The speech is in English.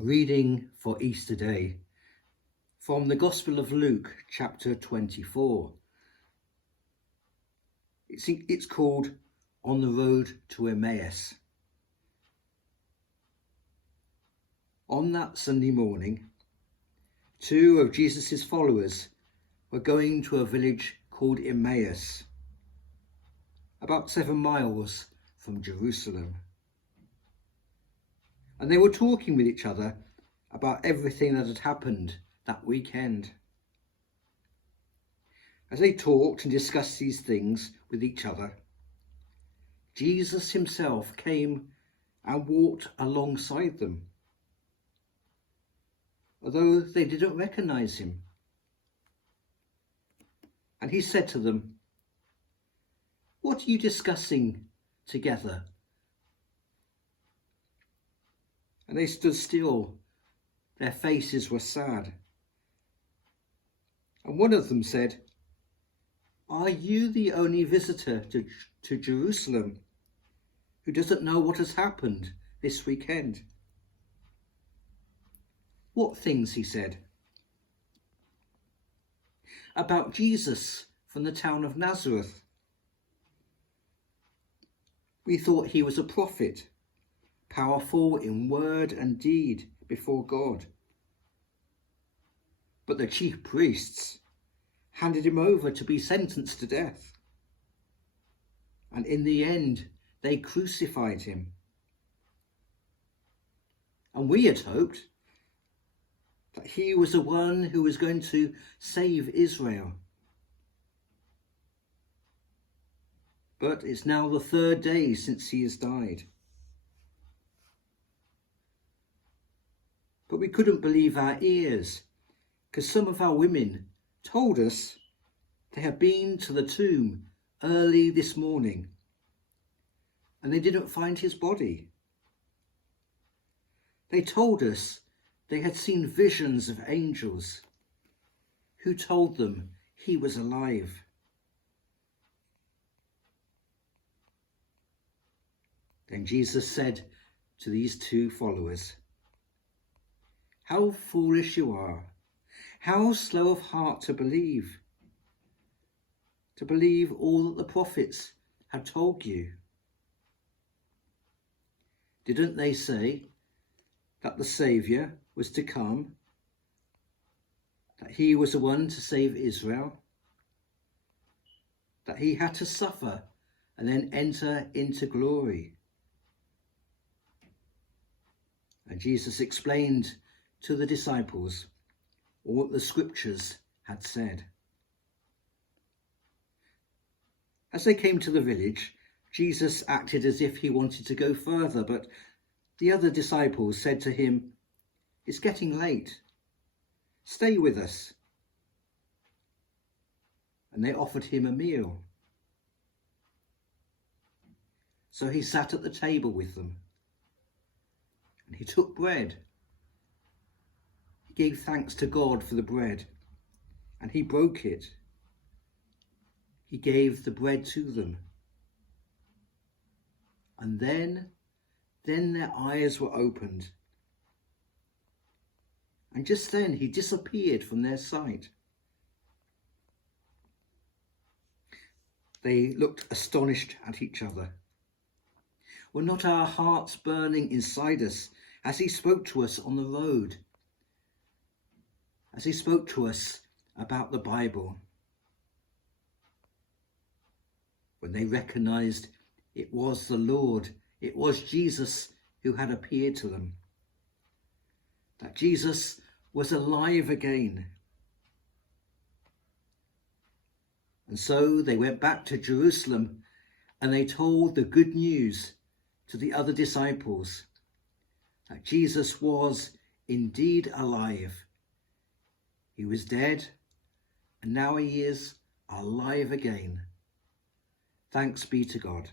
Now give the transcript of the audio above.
reading for Easter Day from the Gospel of Luke, chapter 24. It's called On the Road to Emmaus. On that Sunday morning, two of Jesus' followers were going to a village called Emmaus, about 7 miles from Jerusalem. And they were talking with each other about everything that had happened that weekend. As they talked and discussed these things with each other, Jesus himself came and walked alongside them, although they didn't recognize him. And he said to them, "What are you discussing together?" And they stood still. Their faces were sad. And one of them said, "Are you the only visitor to Jerusalem who doesn't know what has happened this weekend?" "What things?" he said. "About Jesus from the town of Nazareth. We thought he was a prophet, powerful in word and deed before God. But the chief priests handed him over to be sentenced to death. And in the end, they crucified him. And we had hoped that he was the one who was going to save Israel. But it's now the 3rd day since he has died." But we couldn't believe our ears, because some of our women told us they had been to the tomb early this morning and they didn't find his body. They told us they had seen visions of angels who told them he was alive. Then Jesus said to these two followers, "How foolish you are, how slow of heart to believe all that the prophets have told you. Didn't they say that the Saviour was to come, that he was the one to save Israel, that he had to suffer and then enter into glory?" And Jesus explained to the disciples all that the scriptures had said. As they came to the village, Jesus acted as if he wanted to go further, but the other disciples said to him, "It's getting late. Stay with us." And they offered him a meal. So he sat at the table with them, and he took bread. He gave thanks to God for the bread, and he broke it. He gave the bread to them. And then their eyes were opened. And just then he disappeared from their sight. They looked astonished at each other. Were not our hearts burning inside us as he spoke to us on the road? As he spoke to us about the Bible? When they recognized it was the Lord, it was Jesus who had appeared to them, that Jesus was alive again. And so they went back to Jerusalem and they told the good news to the other disciples, that Jesus was indeed alive. He was dead, and now he is alive again. Thanks be to God.